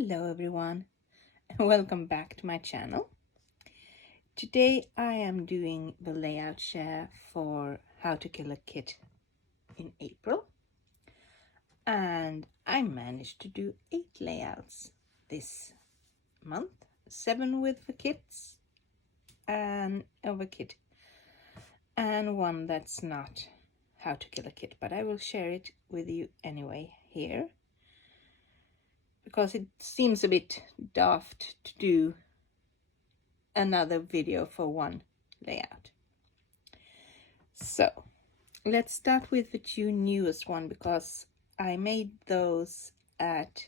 Hello everyone, and welcome back to my channel. Today I am doing the layout share for How to Kill a Kit in April, and I managed to do 8 layouts this month, 7 with the kits and of a kit, and 1 that's not How to Kill a Kit, but I will share it with you anyway here, because it seems a bit daft to do another video for one layout. So let's start with the 2 newest one, because I made those at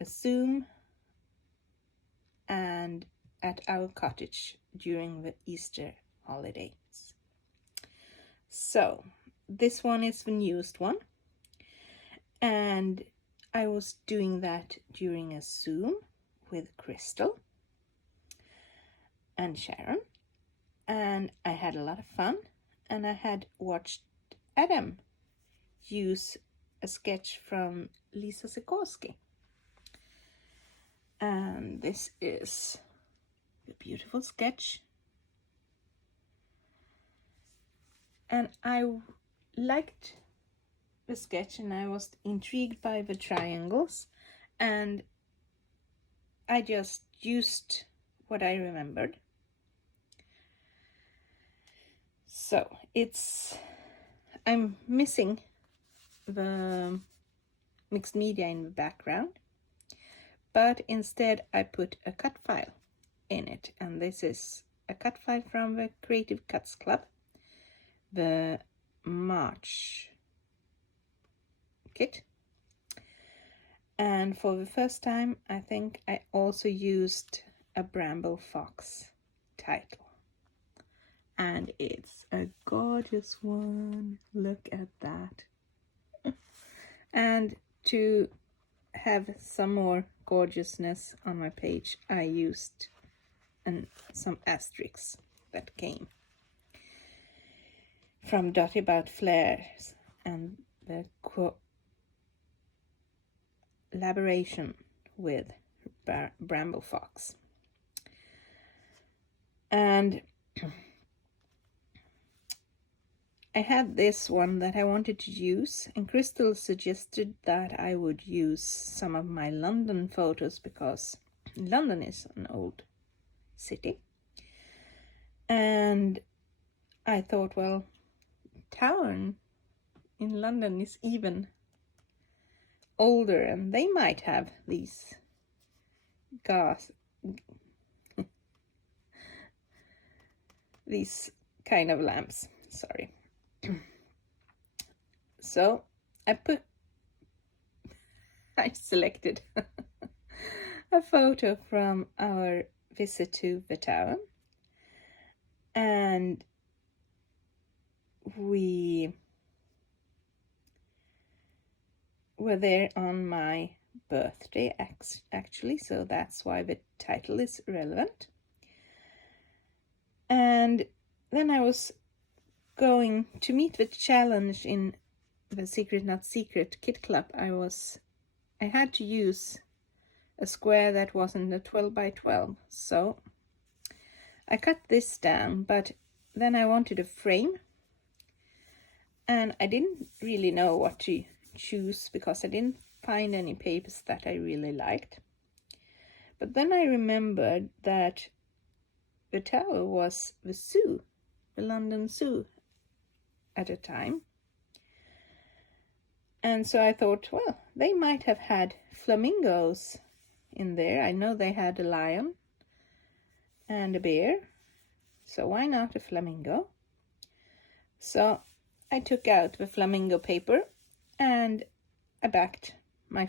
a Zoom and at our cottage during the Easter holidays. So this one is the newest one, and I was doing that during a Zoom with Crystal and Sharon, and I had a lot of fun, and I had watched Adam use a sketch from Lisa Sikorsky, and this is a beautiful sketch, and I liked the sketch and I was intrigued by the triangles, and I just used what I remembered. So I'm missing the mixed media in the background, but instead I put a cut file in it, and this is a cut file from the Creative Cuts Club, the March kit. And for the first time, I think I also used a Bramble Fox title, and it's a gorgeous one. Look at that. And to have some more gorgeousness on my page, I used some asterisks that came from Dotty About Flares and the collaboration with Bramble Fox. And I had this one that I wanted to use, and Crystal suggested that I would use some of my London photos, because London is an old city. And I thought, well, town in London is even older, and they might have these these kind of lamps. Sorry. So I selected a photo from our visit to the town, and we were there on my birthday actually, so that's why the title is relevant. And then I was going to meet the challenge in the Secret Not Secret Kit Club. I had to use a square that wasn't a 12 by 12, so I cut this down, but then I wanted a frame, and I didn't really know what to choose because I didn't find any papers that I really liked. But then I remembered that the tower was the zoo, the London Zoo at a time. And so I thought, well, they might have had flamingos in there. I know they had a lion and a bear, so why not a flamingo? So I took out the flamingo paper and I backed my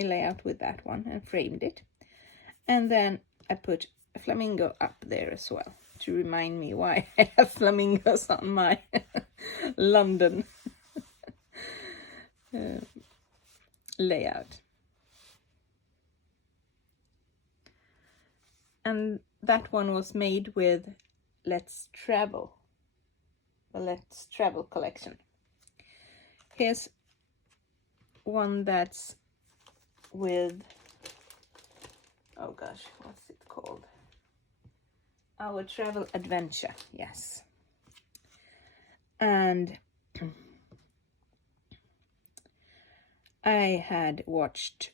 layout with that one and framed it. And then I put a flamingo up there as well to remind me why I have flamingos on my London layout. And that one was made with Let's Travel, the Let's Travel collection. Here's one that's with, oh gosh, what's it called? Our Travel Adventure, yes. And I had watched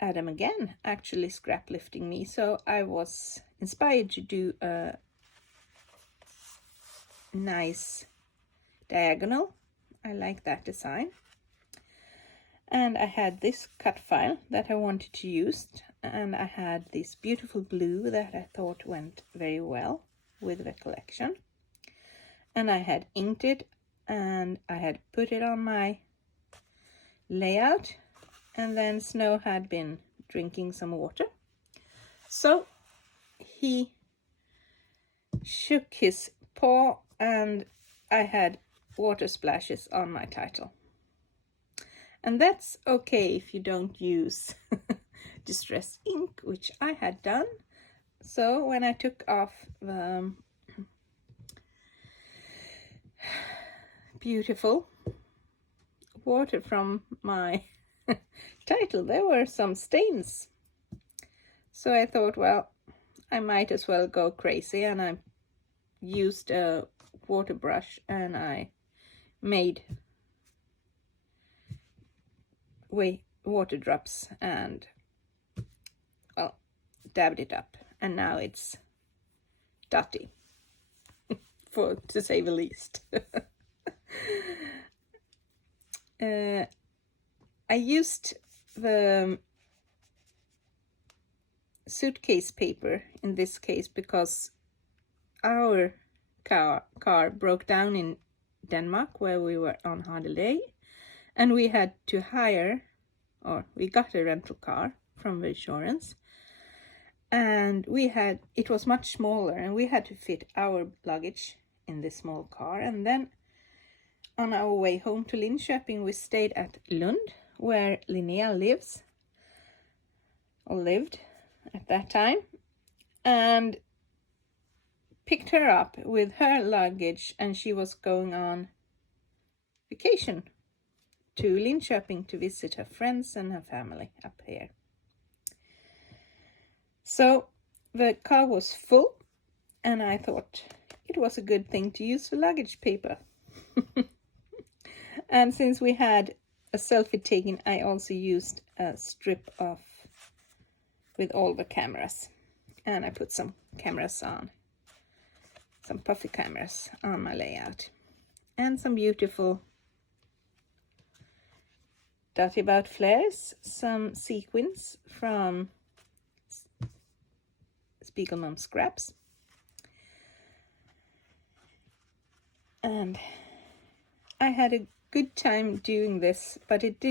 Adam again actually scrap lifting me, so I was inspired to do a nice diagonal. I like that design. And I had this cut file that I wanted to use, and I had this beautiful blue that I thought went very well with the collection. And I had inked it, and I had put it on my layout, and then Snow had been drinking some water. So he shook his paw, and I had water splashes on my title. And that's okay if you don't use distress ink, which I had done. So when I took off the beautiful water from my title, there were some stains. So I thought, well, I might as well go crazy, and I used a water brush and I made water drops and, well, dabbed it up, and now it's dirty, to say the least. I used the suitcase paper in this case because our car broke down in Denmark, where we were on holiday, and we had to hire, or we got a rental car from the insurance, and it was much smaller, and we had to fit our luggage in this small car. And then on our way home to Linköping, we stayed at Lund, where Linnea lived at that time, and picked her up with her luggage, and she was going on vacation to Linköping to visit her friends and her family up here. So the car was full, and I thought it was a good thing to use the luggage paper. And since we had a selfie taken, I also used a strip with all the cameras, and I put some cameras on, some puffy cameras on my layout, and some beautiful Dotty About flares, some sequins from Spiegelmom Scraps, and I had a good time doing this, but it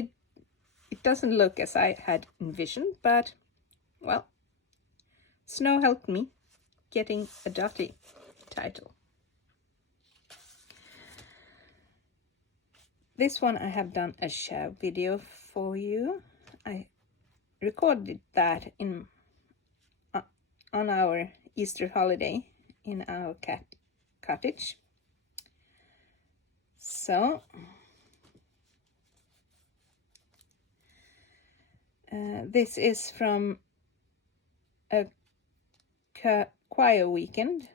doesn't look as I had envisioned, but well, Snow helped me getting a Dotty title. This one I have done a share video for you. I recorded that on our Easter holiday in our cottage. So this is from a choir weekend,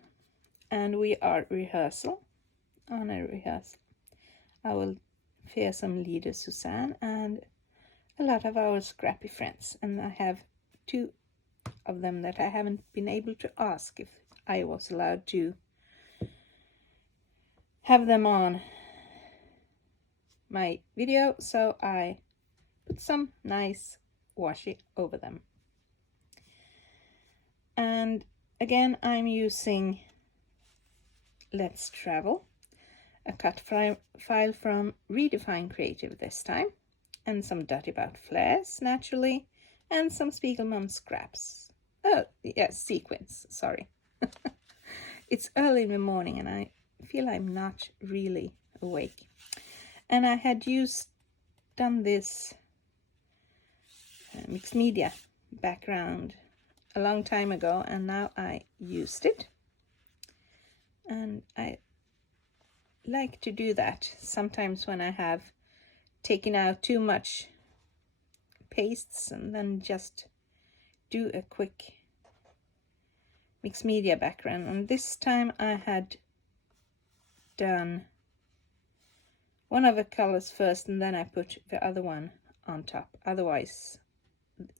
and we are on a rehearsal. I will fearsome leader Susanne and a lot of our scrappy friends, and I have 2 of them that I haven't been able to ask if I was allowed to have them on my video, so I put some nice washi over them. And again, I'm using Let's Travel, a cut file from Redefine Creative this time, and some Dotty About flares, naturally, and some Spiegelmom Scraps. Oh, yes, sequins, sorry. It's early in the morning, and I feel I'm not really awake. And I had done this mixed media background a long time ago, and now I used it, and I like to do that sometimes when I have taken out too much pastes and then just do a quick mixed media background. And this time I had done one of the colors first and then I put the other one on top. Otherwise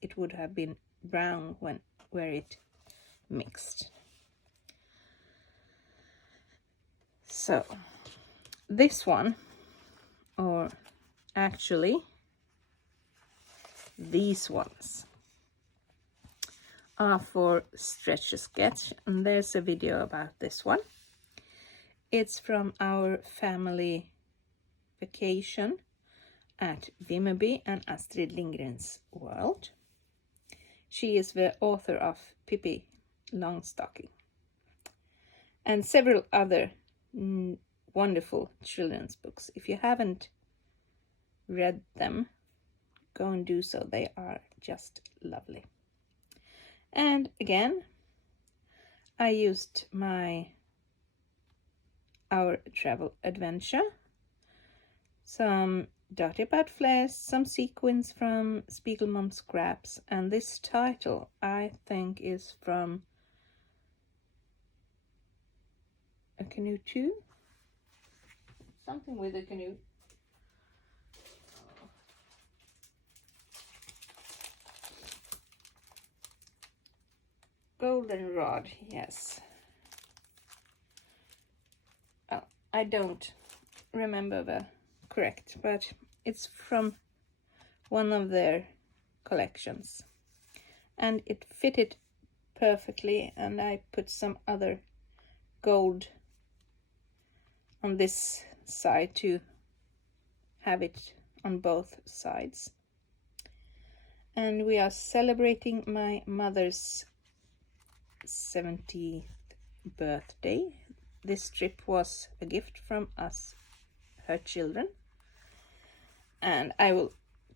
it would have been brown where it mixed. So this one, or actually these ones, are for Stretch a Sketch, and there's a video about this one. It's from our family vacation at Vimmerby and Astrid Lindgren's World. She is the author of Pippi Longstocking and several other wonderful children's books. If you haven't read them, go and do so. They are just lovely. And again, I used our travel adventure, some Dirty About Flares, some sequins from Spiegelmom Scraps, and this title I think is from A Canoe 2? Something with a canoe. Goldenrod, yes. Oh, I don't remember the correct, but it's from one of their collections. And it fitted perfectly, and I put some other gold on this side to have it on both sides. And we are celebrating my mother's 70th birthday. This trip was a gift from us, her children, and I will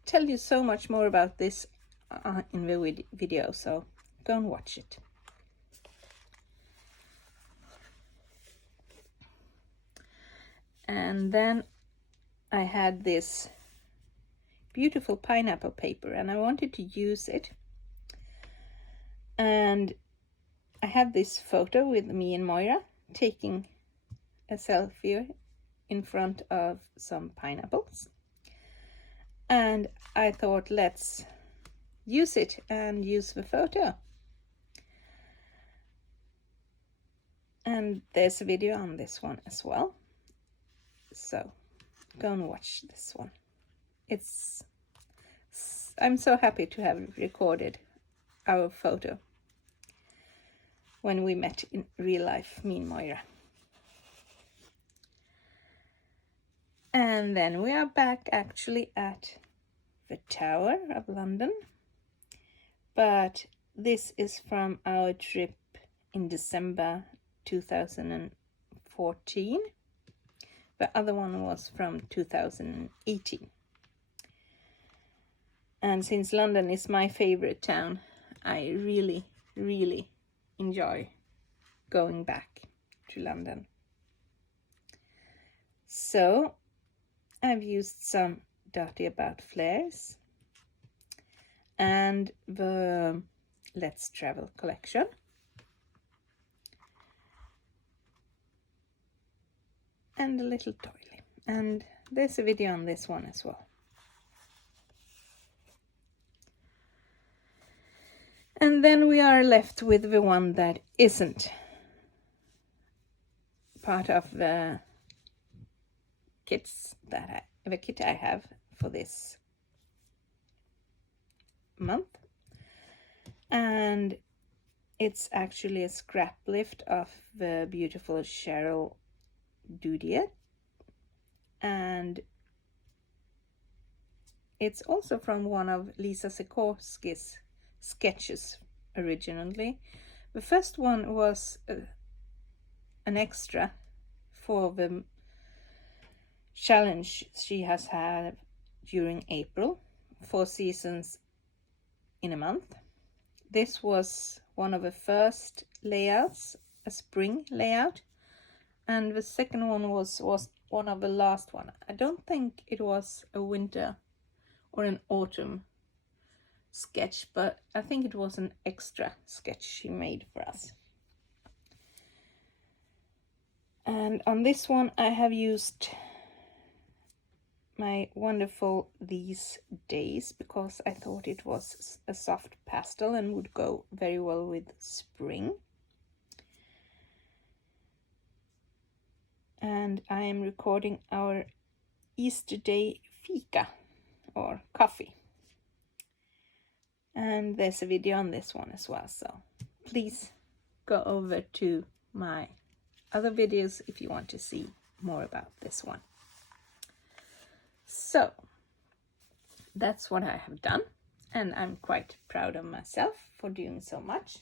tell you so much more about this in the video, so go and watch it. And then I had this beautiful pineapple paper and I wanted to use it, and I had this photo with me and Moira taking a selfie in front of some pineapples, and I thought, let's use it and use the photo. And there's a video on this one as well, so go and watch this one. I'm so happy to have recorded our photo when we met in real life, me and Moira. And then we are back actually at the Tower of London, but this is from our trip in December 2014. The other one was from 2018. And since London is my favorite town, I really, really enjoy going back to London. So I've used some Dirty About Flares and the Let's Travel collection. And a little toilet. And there's a video on this one as well. And then we are left with the one that isn't part of the kits the kit I have for this month. And it's actually a scrap lift of the beautiful Cheryl Dudiet, and it's also from one of Lisa Sikorsky's sketches originally. The first one was an extra for the challenge she has had during April, 4 seasons in a month. This was one of the first layouts, a spring layout, and the second one was one of the last one. I don't think it was a winter or an autumn sketch, but I think it was an extra sketch she made for us. And on this one I have used my wonderful These Days because I thought it was a soft pastel and would go very well with spring. And I am recording our Easter Day fika or coffee. And there's a video on this one as well, so please go over to my other videos if you want to see more about this one. So that's what I have done, and I'm quite proud of myself for doing so much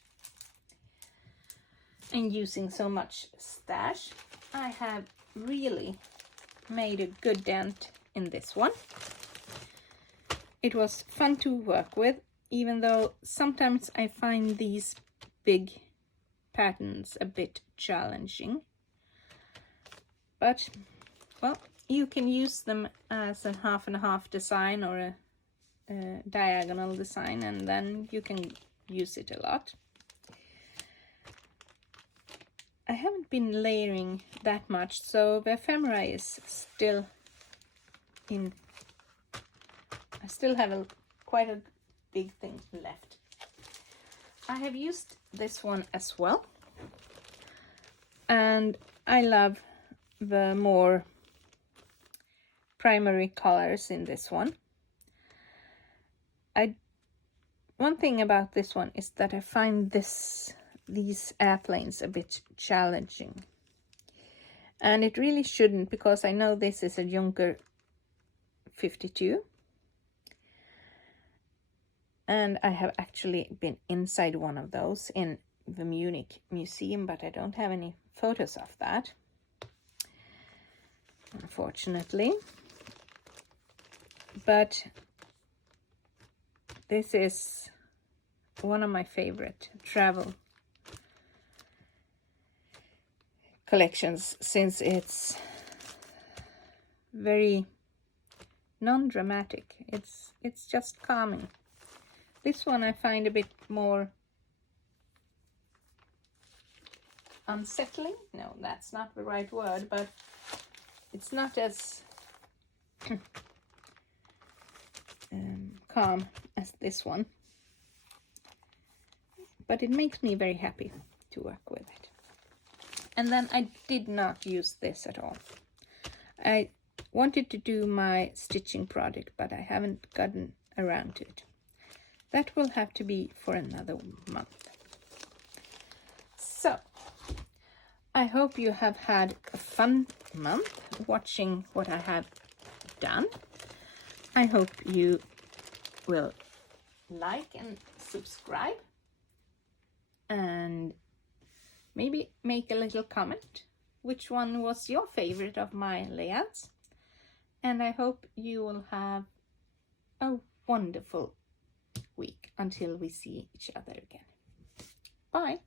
and using so much stash. I have really made a good dent in this one. It was fun to work with, even though sometimes I find these big patterns a bit challenging. But, well, you can use them as a half and a half design or a diagonal design, and then you can use it a lot. I haven't been layering that much, so the ephemera is still in. I still have quite a big thing left. I have used this one as well, and I love the more primary colors in this one. One thing about this one is that I find these airplanes a bit challenging, and it really shouldn't, because I know this is a Junker 52, and I have actually been inside one of those in the Munich museum, but I don't have any photos of that, unfortunately. But this is one of my favorite travel collections, since it's very non-dramatic. It's just calming. This one I find a bit more unsettling. No, that's not the right word, but it's not as calm as this one. But it makes me very happy to work with it. And then I did not use this at all. I wanted to do my stitching project, but I haven't gotten around to it. That will have to be for another month. So, I hope you have had a fun month watching what I have done. I hope you will like and subscribe, and maybe make a little comment which one was your favorite of my layouts. And I hope you will have a wonderful week until we see each other again. Bye.